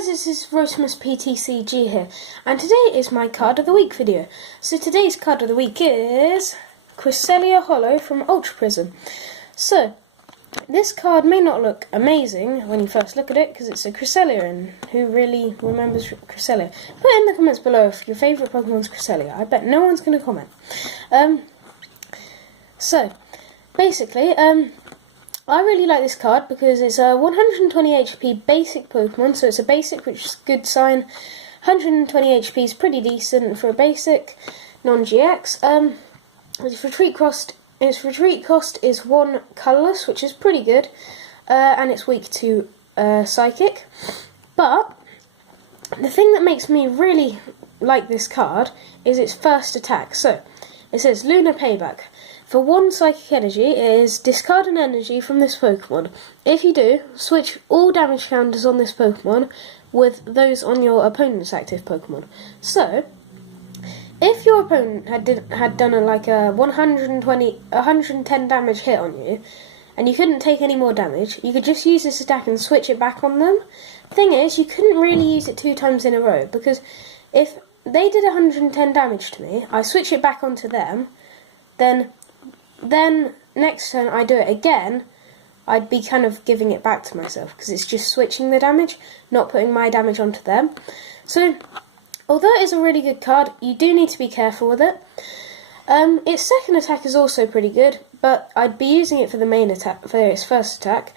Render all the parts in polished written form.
guys, this is Rotormus PTCG here, and today is my card of the week video. So today's card of the week is Cresselia Hollow from Ultra Prism. So, this card may not look amazing when you first look at it, because it's a Cresselia, and who really remembers Cresselia? Put in the comments below if your favourite Pokemon's Cresselia. I bet no one's going to comment. So, basically, I really like this card because it's a 120 HP basic Pokemon, so it's a basic, which is a good sign. 120 HP is pretty decent for a basic, non-GX. Its retreat cost is 1 colourless, which is pretty good, and it's weak to Psychic. But the thing that makes me really like this card is its first attack. So, it says Lunar Payback. For 1 Psychic Energy, it is discard an energy from this Pokemon. If you do, switch all damage counters on this Pokemon with those on your opponent's active Pokemon. So, if your opponent had done a 110 damage hit on you, and you couldn't take any more damage, you could just use this attack and switch it back on them. Thing is, you couldn't really use it 2 times in a row, because if they did 110 damage to me, I switch it back onto them, then next turn I do it again, I'd be kind of giving it back to myself, because it's just switching the damage, not putting my damage onto them. So, although it is a really good card, you do need to be careful with it. Its second attack is also pretty good, but I'd be using it for the main attack, for its first attack.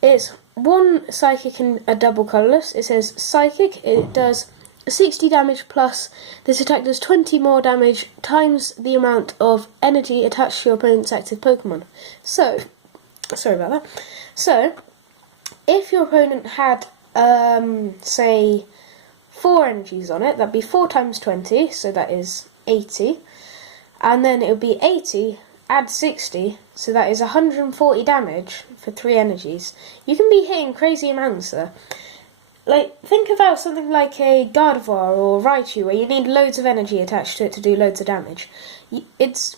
It's 1 Psychic and a double colourless. It says Psychic, it does 60 damage plus this attack does 20 more damage times the amount of energy attached to your opponent's active Pokemon. So, sorry about that. So, if your opponent had, say, 4 energies on it, that'd be 4 times 20, so that is 80. And then it would be 80, add 60, so that is 140 damage for 3 energies. You can be hitting crazy amounts there. Think about something like a Gardevoir or Raichu, where you need loads of energy attached to it to do loads of damage. It's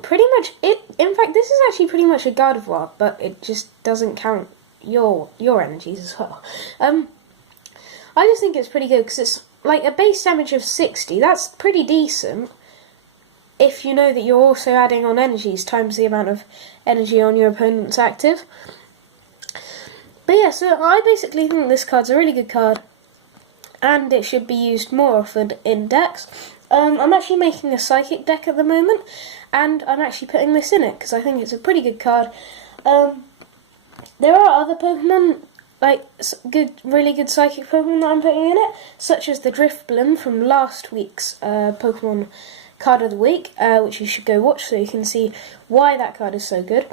pretty much it. In fact, this is actually pretty much a Gardevoir, but it just doesn't count your energies as well. I just think it's pretty good because it's like a base damage of 60. That's pretty decent if you know that you're also adding on energies times the amount of energy on your opponent's active. But yeah, so I basically think this card's a really good card, and it should be used more often in decks. I'm actually making a Psychic deck at the moment, and I'm actually putting this in it, because I think it's a pretty good card. There are other Pokemon, really good Psychic Pokemon that I'm putting in it, such as the Drifblim from last week's Pokemon card of the week, which you should go watch so you can see why that card is so good.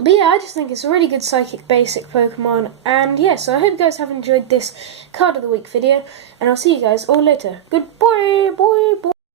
But yeah, I just think it's a really good Psychic basic Pokemon, and yeah, so I hope you guys have enjoyed this card of the week video, and I'll see you guys all later. Goodbye, boy.